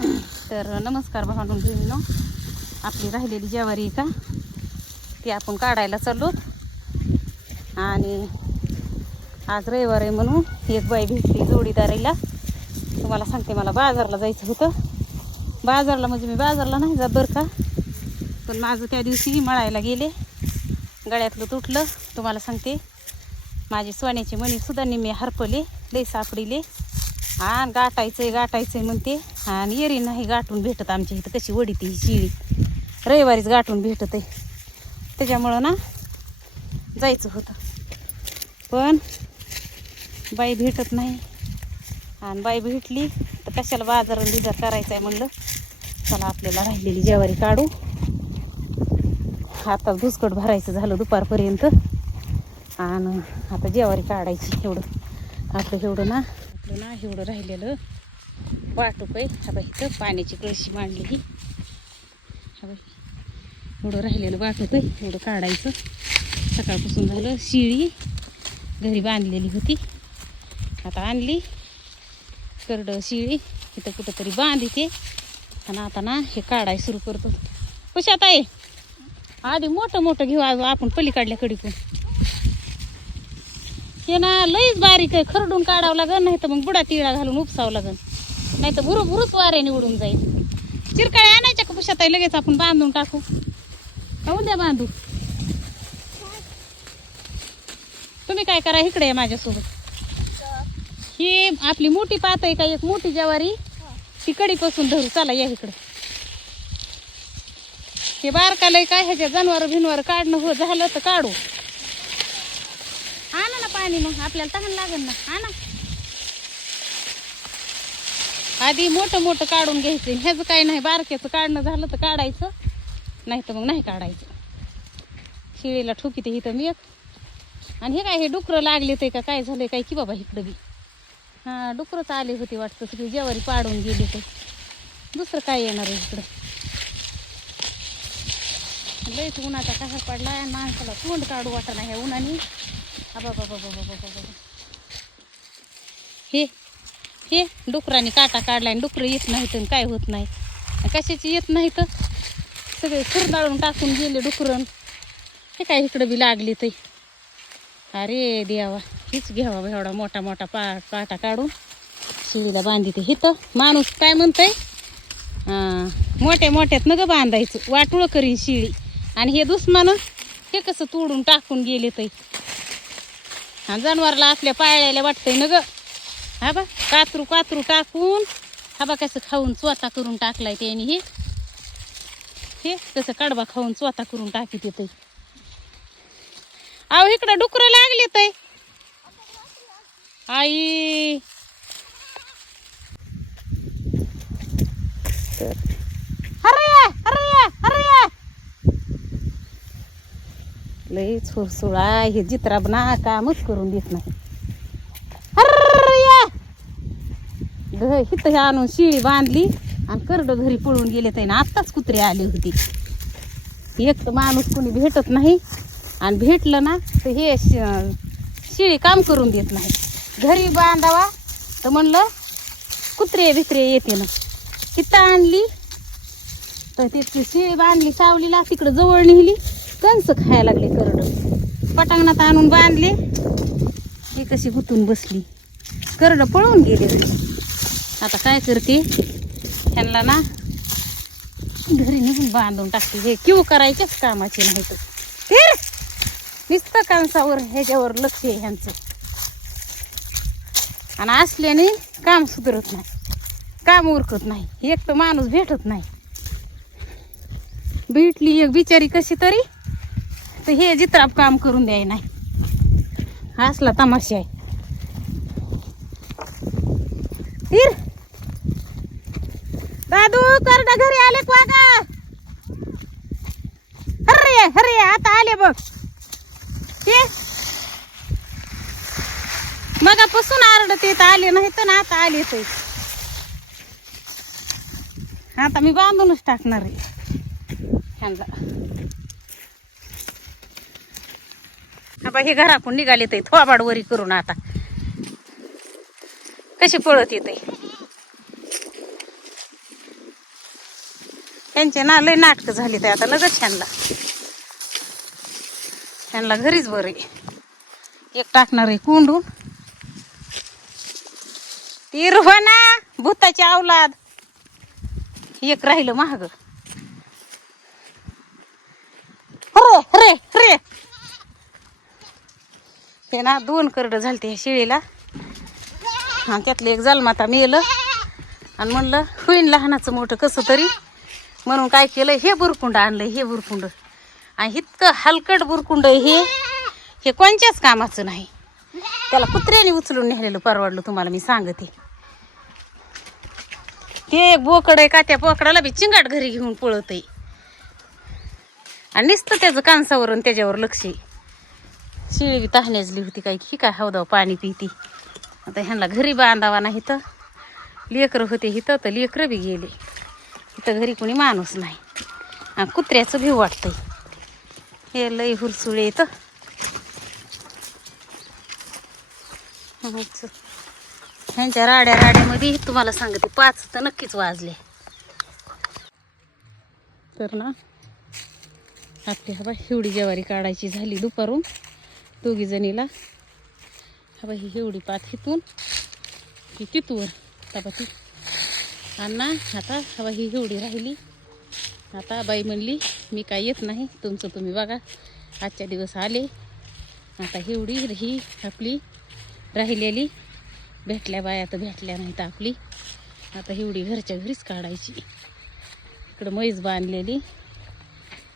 तर नमस्कार भावांनो बहिणींनो, आपली राहिलेली ज्वारी का ती आपण काढायला चाललो. आणि आज रविवार आहे म्हणून एक बाई भेटली जोडीदारीला. तुम्हाला सांगते, मला बाजारला जायचं होतं. बाजारला म्हणजे मी बाजारला नाही जात बरं का, पण माझं त्या दिवशी मळायला गेले, गळ्यातलं तुटलं. तुम्हाला सांगते, माझी सोन्याची मणीसुद्धा निम्मे हरपले, लई सापडिले. आणि गाठायचंय म्हणते. आणि येरी नाही गाठून भेटत आमच्या इथं, कशी वडीती ही शिळी रविवारीच गाठून भेटत आहे. त्याच्यामुळं ना जायचं होतं, पण बाई भेटत नाही. आणि बाई भेटली तर कशाला बाजार करायचा आहे म्हणलं, चला आपल्याला राहिलेली ज्वारी काढू. आता भुसकट भरायचं झालं दुपारपर्यंत. आणि आता ज्वारी काढायची. आपलं एवढं ना एवढं राहिलेलं वाटूक आहे. हा बाई इथं पाण्याची कळशी मांडली ही. हा बाई एवढं राहिलेलं वाटूक आहे, एवढं काढायचं. सकाळपासून झालं. शिळी घरी बांधलेली होती, आता आणली करडं शिळी. इथं कुठंतरी बांधते आणि आता ना हे काढाय सुरू करतो. कशात आहे आधी मोठं घेऊ आपण पलीकडल्या कडीतून. हे ना लईच बारीक आहे, खरडून काढावं लागेल, नाही तर मग बुडा तिळा घालून उपसावं लागेल, नाही तर भुरूच वाऱ्याने उडून जाईल. चिरकाळ्या आणायच्या का पुशात आहे, लगेच आपण बांधून टाकू. उद्या बांधू. तुम्ही काय करा, इकडे आहे माझ्यासोबत. ही आपली मोठी पात आहे का, एक मोठी ज्वारी, ती कडीपासून धरू. चला या इकडे. हे बारकालय काय, ह्याच्या जनावर भिनवर काढणं हो झालं तर काढू. आणा ना पाणी, मग आपल्याला तहान लागेल ना. आणा आधी मोठं काढून घ्यायचं. ह्याचं काही नाही, बारक्याचं काढणं झालं तर काढायचं, नाही तर मग नाही काढायचं. शिळीला ठोकी ते इथं मी एक. आणि हे काय, हे डुकरं लागले ते का काय झालंय काय की बाबा इकडं बी. हां, डुकरंच आले होते वाटतं, सगळी ज्वारी पाडून गेली. तर दुसरं काय येणार आहे इकडं. लईच उन्हाचा कसा पडला आणि माणसाला तोंड काढू वाटत नाही ह्या उन्हाने. हे डुकराने काटा काढलाय आणि डुकरं येत नाहीत आणि काय होत नाही. कशाची येत नाही तर सगळे खुरदाळून टाकून गेले डुकरं. हे काय इकडं बी लागली ते. अरे देवा, हीच घ्यावा एवढा मोठा काटा काढून शिळीला बांधिते. हिथं माणूस काय म्हणतंय, मोठ्यात नग बांधायचं, वाटुळं करीन शिळी. आणि हे दुश्मन हे कसं तोडून टाकून गेले ते. हा जनावरला आपल्या पाळल्याला वाटतंय न ग. हा बा कातरू टाकून, हा बा कसं खाऊन चोथा करून टाकलाय त्याने. हे कसं कडबा खाऊन चोथा करून टाकीत येते. अहो इकडं डुकरं लागले ते आई. अरे लई सुळसुळा हे जित्राब ना कामच करून देत नाही. हिथं आणून शिळी बांधली आणि करड घरी पळून गेले ते ना. आत्ताच कुत्रे आले होते. एक तर माणूस कोणी भेटत नाही, आणि भेटलं ना तर हे शिळी काम करून देत नाही. घरी बांधावा तर म्हणलं कुत्रे भित्रे येते ना. तिथं आणली तर तिथली शिळी बांधली सावलीला, तिकडं जवळ नेली, कंस खायला लागले करड. पटांगणात आणून बांधले, ही कशी गुतून बसली. करड पळून गेले. आता काय करते, ह्यांना ना घरी निघून बांधून टाकते. हे किव करायच्याच कामाचे नाही तर नुसतं कांसावर ह्याच्यावर लक्ष आहे ह्यांचं. आणि असल्याने काम सुधरत नाही, काम उरकत नाही. एक तर माणूस भेटत नाही. भेटली एक बिचारी कशी तरी, तर हे जित्राप काम करून द्याय नाही. असला तमाशा आहे. दादू करडा घरी आले वागा. हरे आता आले बघ. हे मगापासून आरडत येत आले नाही तर आता आले ते. आता मी बांधूनच टाकणार आहे ह्यांना. हे घराकडून निघाले ते थोबाड वरी करून. आता कशी पळत येते. ह्यांचे ना लय नाटकं झाली ते आता लगच ह्यांना घरीच बरे. एक टाकणार आहे कोंडून. ती रुहाना भूताची अवलाद. एक राहिलं महाग. रे रे हे ना 2 करडं झालते ह्या शेळीला. आणि त्यातलं एक जन्माता मेलं. आणि म्हणलं होईन लहानाचं मोठं कसं तरी म्हणून काय केलं, हे बुरकुंड आणलं. हे बुरकुंड आणि इतकं हलकट बुरकुंड हे कोणत्याच कामाचं नाही. त्याला कुत्र्याने उचलून नेलेलं परवडलं तुम्हाला मी सांगते. ते बोकड आहे का, त्या बोकडाला बी चिंगाट घरी घेऊन पळत आहे. आणि नुसतं त्याचं कांसावरून त्याच्यावर लक्ष आहे. शिळी बी तहाण्याजली होती काय ही काय हवदाव पाणी पिती. आता ह्यांना घरी बांधावा नाही तर लेकरं होते इथं, तर लेकरं बी गेले. इथं घरी कोणी माणूस नाही. आणि कुत्र्याचं भिव वाटतंय. हे लई हुरसुळे येतं. ह्यांच्या राड्यामध्ये तुम्हाला सांगते 5 तर नक्कीच वाजले. तर ना आपली हवा एवढी ज्वारी काढायची झाली दुपारून 2 जणीला. हवा ही एवढी पात हितून ही तिथवर तबा ती अण्णा. आता हवा ही एवढी राहिली. आता बाई म्हणली मी काय येत नाही, तुमचं तुम्ही बघा. आजच्या दिवस आले. आता एवढी ही आपली राहिलेली भेटल्या बाया तर भेटल्या नाही तर आपली आता एवढी घरच्या घरीच काढायची. इकडं म्हैस बांधलेली.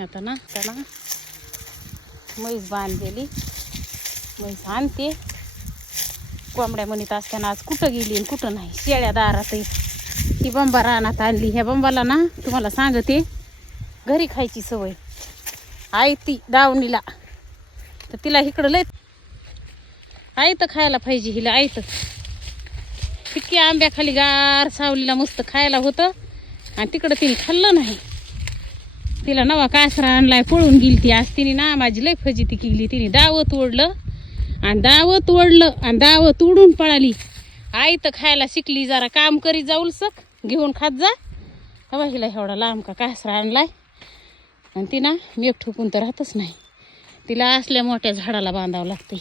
आता ना त्याला म्हैस बांधलेली. म्हैस आणते. कोंबड्या म्हणत असताना आज कुठं गेली आणि कुठं नाही. शेळ्या दारात ही बंबा रानात आणली. ह्या बंबाला ना तुम्हाला सांगते घरी खायची सवय आहे ती दावणीला. तर तिला इकडं लय आयतं खायला पाहिजे हिला. आयतं इतकी आंब्याखाली गार सावलीला मस्त खायला होतं. आणि तिकडं तिने खाल्लं नाही. तिला नवा कासरा आणलाय पळून गेली ती. आज तिने ना माझी लय फजिती केली. तिने दावं तोडलं आणि दावं तोडून पळाली. आई तर खायला शिकली. जरा काम करी जाऊल सक घेऊन खात जा. हवा हिला एवढा लांब का कासरा आणलाय. आणि ती ना मेघ ठोकून तर राहतच नाही. तिला असल्या मोठ्या झाडाला बांधावं लागते.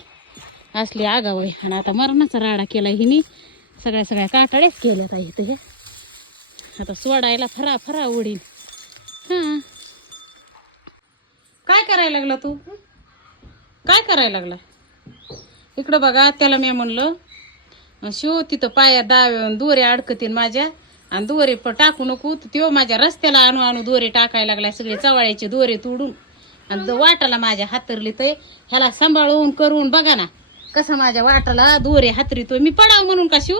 असली आगाव आहे. आणि आता मरणाचा राडा केला हिनी. सगळ्या काटाळेच केल्यात आहे इथं. हे आता सोडायला फरा उडीन. हां काय करायला लागला तू? काय करायला लागला? इकडं बघा. त्याला मी म्हणलं शिव तिथं पायात दोरे अडकतील माझ्या आणि दोरे टाकू नको. तो माझ्या रस्त्याला आणू दोरे टाकायला लागलाय. सगळे चवाळ्याचे दोरे तोडून आणि वाटाला माझ्या हातरली तर ह्याला सांभाळून करून बघा ना कसा माझ्या वाटाला दोरे हातरीतोय. मी पडाव म्हणून का शिव?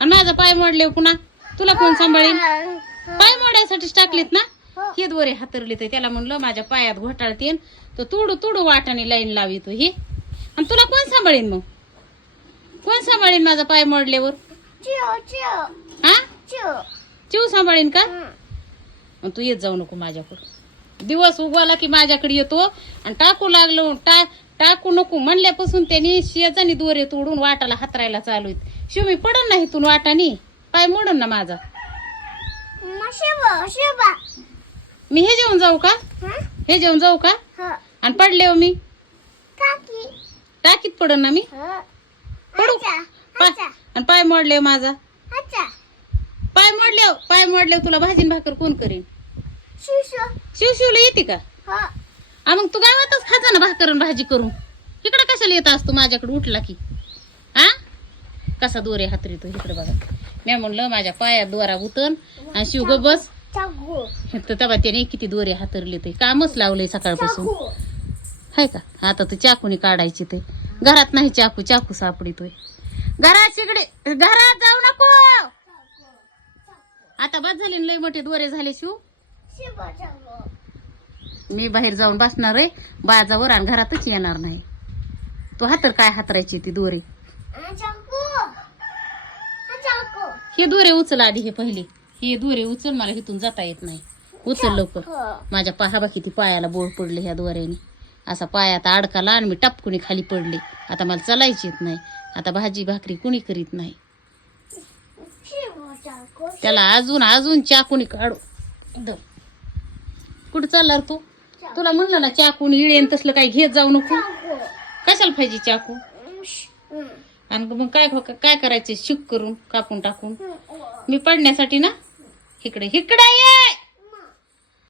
आणि माझा पाय मोडले पुन्हा तुला कोण सांभाळीन? पाय मोडायसाठीच टाकलेत ना हे दोरे हातरले तर. त्याला म्हणलं माझ्या पायात घोटाळतेन तो तुडू वाटाने लाईन लावितो हे. आणि तुला कोण सांभाळीन मग? कोण सांभाळीन माझा पाय मोडल्यावर? हा चिव सांभाळीन का? मग तू येत जाऊ नको माझ्याकडे. दिवस उगवला की माझ्याकडे येतो आणि टाकू लागलो. टाकू नको म्हणल्यापासून त्यांनी शेजानी दोरे तोडून वाटाला हातरायला चालू आहेत. शिव मी पडन नाही तू वाटानी पाय मोडन ना माझा. मी हे जेवण जाऊ का? हे जेवण जाऊ का? आणि पडले हो मी टाकीत पडन ना मी. पडू आणि पाय मोडले माझा. पाय मोडले तुला भाजीन भाकर कोण करीन? शिवशिवला येते का? मग तू गावातच खाजा ना भाकर भाजी करून. इकडे कशाला येत असतो माझ्याकडे उठला की? हा कसा दोरे हातरीतो इकडे बघा. मी म्हणलं माझ्या पायात दोरा गुतन आणि शिव ग बस. तेव्हा त्याने किती दोरे हातरले ते कामच लावलंय सकाळपासून. हाय का? आता तू चाकूने काढायची ते. घरात नाही चाकू सापडितोय. घरात शिगडे घरात जाऊ नको. आता बस झाले लय मोठे दोरे झाले शिव. मी बाहेर जाऊन बसणार आहे बाजावर आणि घरातच येणार नाही. तू हातर काय हातरायची ती दोरे? हे दोरे उचल आधी. हे पहिले हे दोरे उचल. मला इथून जाता येत नाही. उचल लवकर. माझ्या पाहा किती पायाला बोळ पडले ह्या दोऱ्याने. असा पायात अडकाला आणि मी टपकुनी खाली पडले. आता मला चालायची येत नाही. आता भाजी भाकरी कुणी करीत नाही. त्याला अजून चाकूनी काढू. कुठं चालला रे तू? तुला म्हणलं ना चाकून इळेन तसलं काही घेत जाऊ नको. कशाला पाहिजे चाकू? आणि मग काय काय करायचं शिक करून कापून टाकून? मी पडण्यासाठी ना? इकडे इकडे